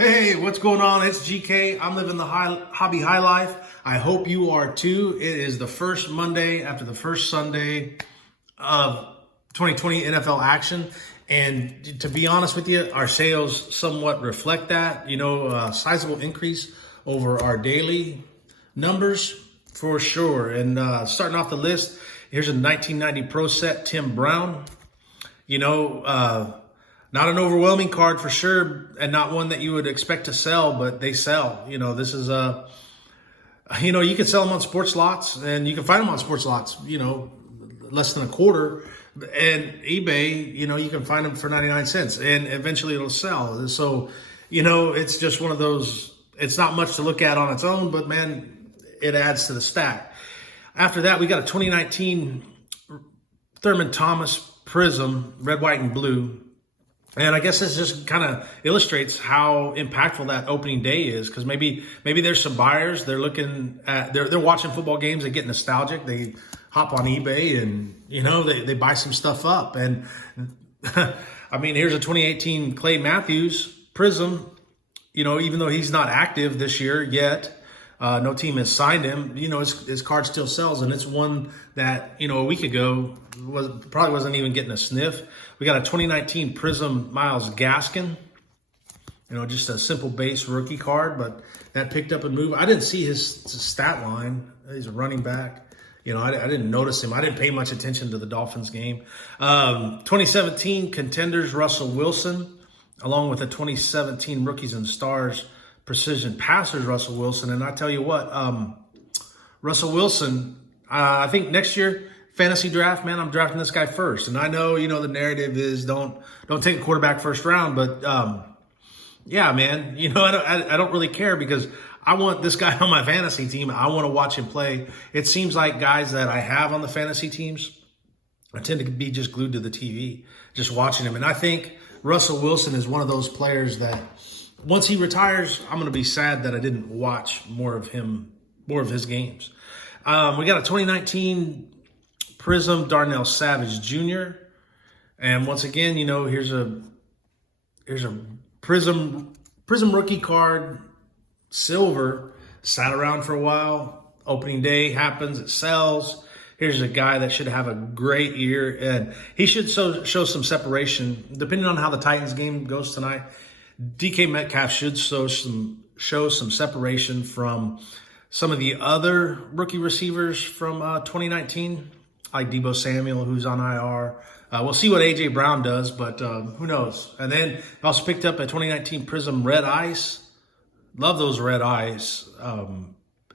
Hey, what's going on? It's GK. I'm living the hobby high life. I hope you are too. It is the first Monday after the first Sunday of 2020 NFL action. And to be honest with you, our sales somewhat reflect that. Sizable increase over our daily numbers for sure. And starting off the list, here's a 1990 Pro Set Tim Brown. Not an overwhelming card for sure, and not one that you would expect to sell, but they sell. This is you can sell them on sports lots, and you can find them on sports lots, less than a quarter. And eBay, you can find them for 99 cents, and eventually it'll sell. So, it's just one of those, it's not much to look at on its own, but man, it adds to the stack. After that, we got a 2019 Thurman Thomas Prism, red, white, and blue. And I guess this just kind of illustrates how impactful that opening day is, because maybe there's some buyers, they're looking at, they're watching football games, they get nostalgic, they hop on eBay and, they buy some stuff up. And I mean, here's a 2018 Clay Matthews Prism, even though he's not active this year yet, no team has signed him, his card still sells, and it's one that, a week ago probably wasn't even getting a sniff. We got a 2019 Prism Myles Gaskin, just a simple base rookie card, but that picked up and moved. I didn't see his stat line. He's a running back. I didn't notice him. I didn't pay much attention to the Dolphins game. 2017 Contenders Russell Wilson, along with the 2017 Rookies and Stars Precision Passers Russell Wilson. And I tell you what, Russell Wilson, I think next year, fantasy draft, man, I'm drafting this guy first. And I know, the narrative is don't take a quarterback first round, but yeah, man, I don't really care, because I want this guy on my fantasy team. I want to watch him play. It seems like guys that I have on the fantasy teams, I tend to be just glued to the TV, just watching him. And I think Russell Wilson is one of those players that once he retires, I'm going to be sad that I didn't watch more of his games. We got a 2019 Prism Darnell Savage Jr. And once again, here's a Prism rookie card, silver, sat around for a while. Opening day happens, it sells. Here's a guy that should have a great year, and he should show some separation. Depending on how the Titans game goes tonight, DK Metcalf should show some separation from some of the other rookie receivers from 2019. Like Deebo Samuel, who's on IR. We'll see what A.J. Brown does, but who knows? And then I also picked up a 2019 Prism Red Ice. Love those red ice.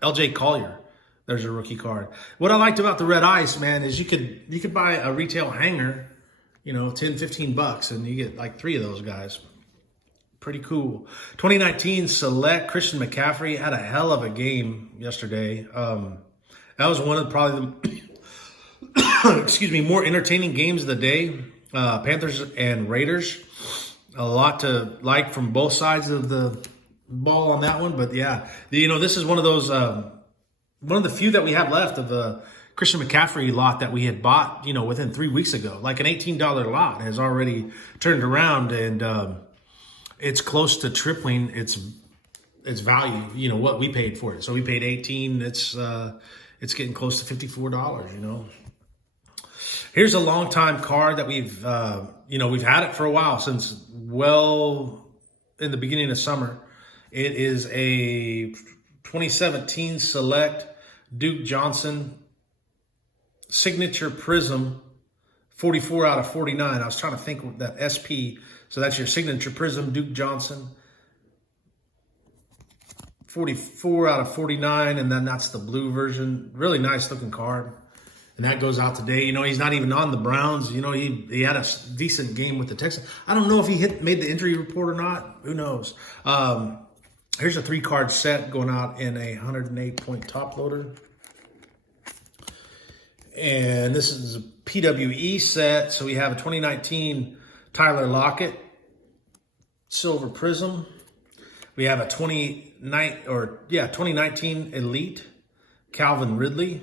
L.J. Collier, there's a rookie card. What I liked about the red ice, man, is you could buy a retail hanger, $10-15, and you get like 3 of those guys. Pretty cool. 2019 Select Christian McCaffrey had a hell of a game yesterday. That was one of probably the more entertaining games of the day. Panthers and Raiders. A lot to like from both sides of the ball on that one. But yeah, this is one of those, one of the few that we have left of the Christian McCaffrey lot that we had bought, within 3 weeks ago. Like an $18 lot has already turned around, and it's close to tripling its value, what we paid for it. So we paid 18. It's getting close to $54, Here's a long time card that we've had it for a while, since well in the beginning of summer. It is a 2017 Select Duke Johnson Signature Prism 44 out of 49. I was trying to think of that SP. So that's your Signature Prism Duke Johnson 44 out of 49. And then that's the blue version. Really nice looking card. And that goes out today. He's not even on the Browns. He had a decent game with the Texans. I don't know if he made the injury report or not. Who knows? Here's a 3-card set going out in a 108-point top loader. And this is a PWE set. So we have a 2019 Tyler Lockett Silver Prism. We have a 2019 Elite Calvin Ridley.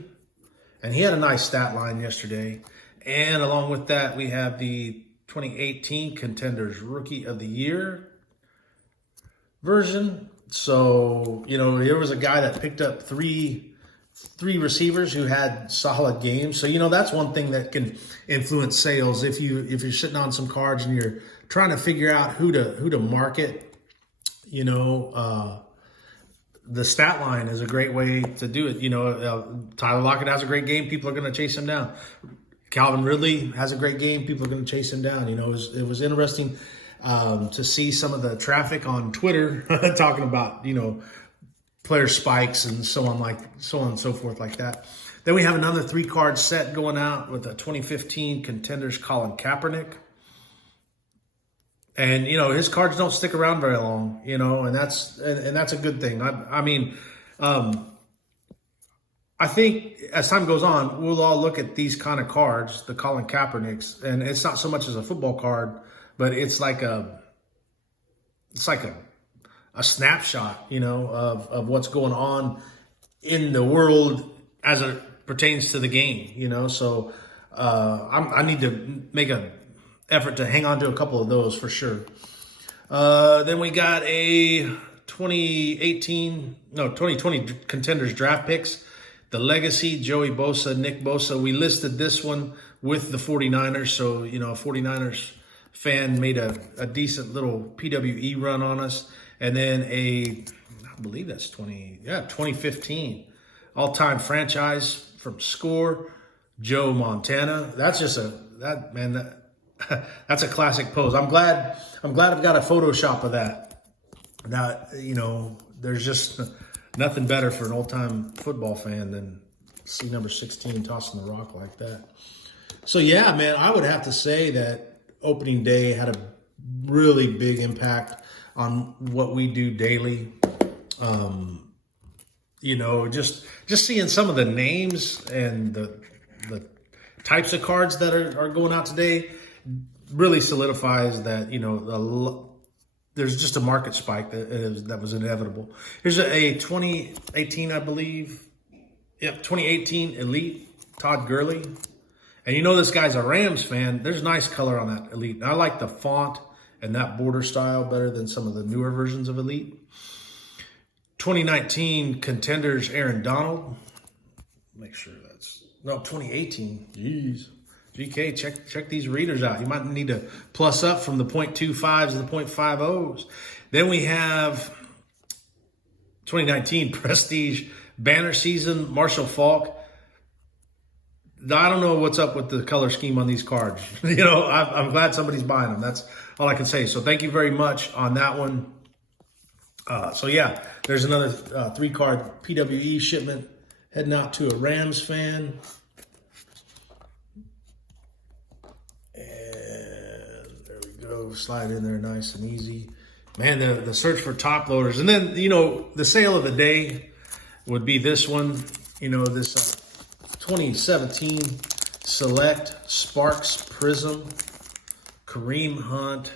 And he had a nice stat line yesterday. And along with that, we have the 2018 Contenders Rookie of the Year, version. So, there was a guy that picked up three receivers who had solid games. So, that's one thing that can influence sales. If you're sitting on some cards and you're trying to figure out who to market, the stat line is a great way to do it. Tyler Lockett has a great game. People are going to chase him down. Calvin Ridley has a great game. People are going to chase him down. It was interesting to see some of the traffic on Twitter talking about, player spikes and so on and so forth like that. Then we have another 3-card set going out with a 2015 Contenders Colin Kaepernick. And, his cards don't stick around very long, and that's a good thing. I think as time goes on, we'll all look at these kind of cards, the Colin Kaepernicks, and it's not so much as a football card, but it's like a snapshot, of what's going on in the world as it pertains to the game, So I need to make an effort to hang on to a couple of those for sure. Then we got a 2020 Contenders draft picks. The Legacy, Joey Bosa, Nick Bosa. We listed this one with the 49ers. So, a 49ers fan made a decent little PWE run on us. And then I believe that's 2015 all-time franchise from Score, Joe Montana. That's just that's a classic pose. I'm glad I've got a Photoshop of that. Now, there's just nothing better for an old-time football fan than see number 16 tossing the rock like that. So, yeah, man, I would have to say that opening day had a really big impact on what we do daily. Just seeing some of the names and the types of cards that are going out today really solidifies that, there's just a market spike that was inevitable. Here's a 2018, I believe. Yep, 2018 Elite, Todd Gurley. And this guy's a Rams fan. There's nice color on that Elite. And I like the font and that border style better than some of the newer versions of Elite. 2019 Contenders Aaron Donald. Make sure 2018. Jeez. GK, check these readers out. You might need to plus up from the 0.25s to the 0.50s. Then we have 2019 Prestige Banner Season, Marshall Faulk. I don't know what's up with the color scheme on these cards. I'm glad somebody's buying them. That's all I can say. So thank you very much on that one. There's another 3-card PWE shipment heading out to a Rams fan. Slide in there nice and easy. Man, the search for top loaders. And then, the sale of the day would be this one. This 2017 Select Sparks Prism Kareem Hunt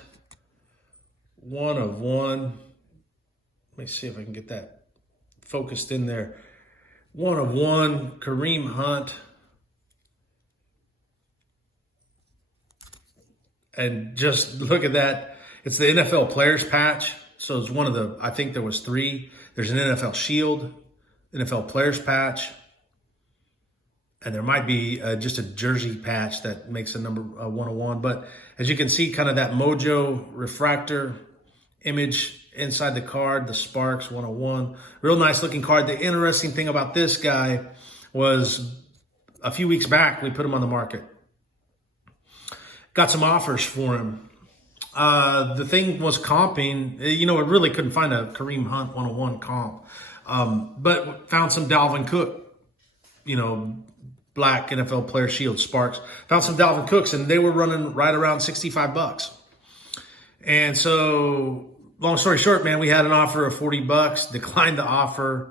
1 of 1. Let me see if I can get that focused in there. 1 of 1 Kareem Hunt. And just look at that. It's the NFL Players Patch. So it's one of the, I think there was 3. There's an NFL Shield, NFL Players Patch, and there might be just a jersey patch that makes a number 101. But as you can see, kind of that Mojo refractor image inside the card, the Sparks 101. Real nice looking card. The interesting thing about this guy was a few weeks back, we put him on the market. Got some offers for him. The thing was comping. I really couldn't find a Kareem Hunt 101 comp. But found some Dalvin Cook, black NFL Player Shield Sparks. Found some Dalvin Cooks, and they were running right around $65. And so, long story short, man, we had an offer of $40. Declined the offer.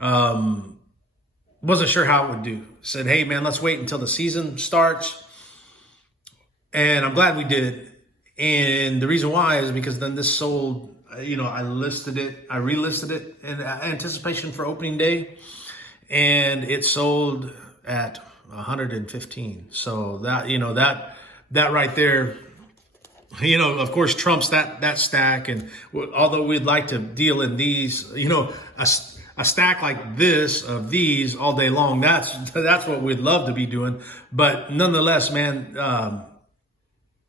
Wasn't sure how it would do. Said, hey, man, let's wait until the season starts. And I'm glad we did. And the reason why is because then this sold, I relisted it in anticipation for opening day, and it sold at 115. So that, that right there of course, trumps that stack. And although we'd like to deal in these, a stack like this of these all day long, that's what we'd love to be doing. But nonetheless, man,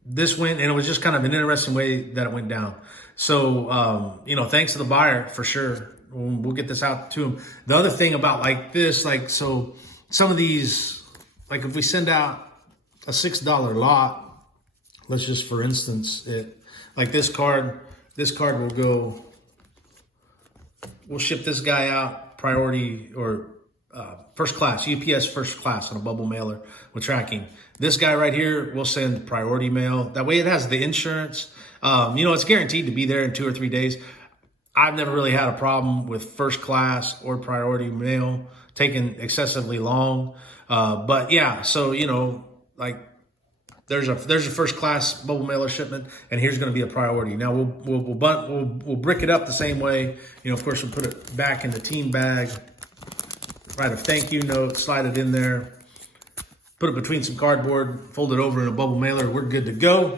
this went, and it was just kind of an interesting way that it went down. So, thanks to the buyer for sure. We'll get this out to him. The other thing about like this, like, so some of these, like if we send out a $6 lot, let's just, for instance, like this card will go, we'll ship this guy out priority or first class, UPS first class on a bubble mailer with tracking. This guy right here, we'll send priority mail. That way it has the insurance. It's guaranteed to be there in 2 or 3 days. I've never really had a problem with first class or priority mail taking excessively long. But yeah, so, like there's a first class bubble mailer shipment, and here's going to be a priority. Now we'll brick it up the same way. Of course, we'll put it back in the team bag, write a thank you note, slide it in there, put it between some cardboard, fold it over in a bubble mailer. We're good to go.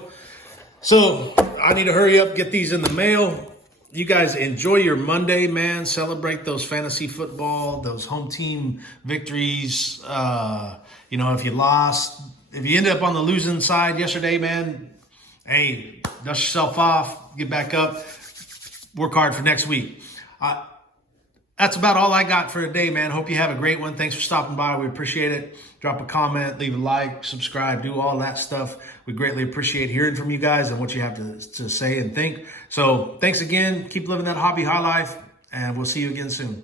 So I need to hurry up, get these in the mail. You guys enjoy your Monday, man. Celebrate those fantasy football, those home team victories. If you lost, if you ended up on the losing side yesterday, man, hey, dust yourself off, get back up, work hard for next week. That's about all I got for today, man. Hope you have a great one. Thanks for stopping by. We appreciate it. Drop a comment, leave a like, subscribe, do all that stuff. We greatly appreciate hearing from you guys and what you have to say and think. So thanks again. Keep living that hobby high life, and we'll see you again soon.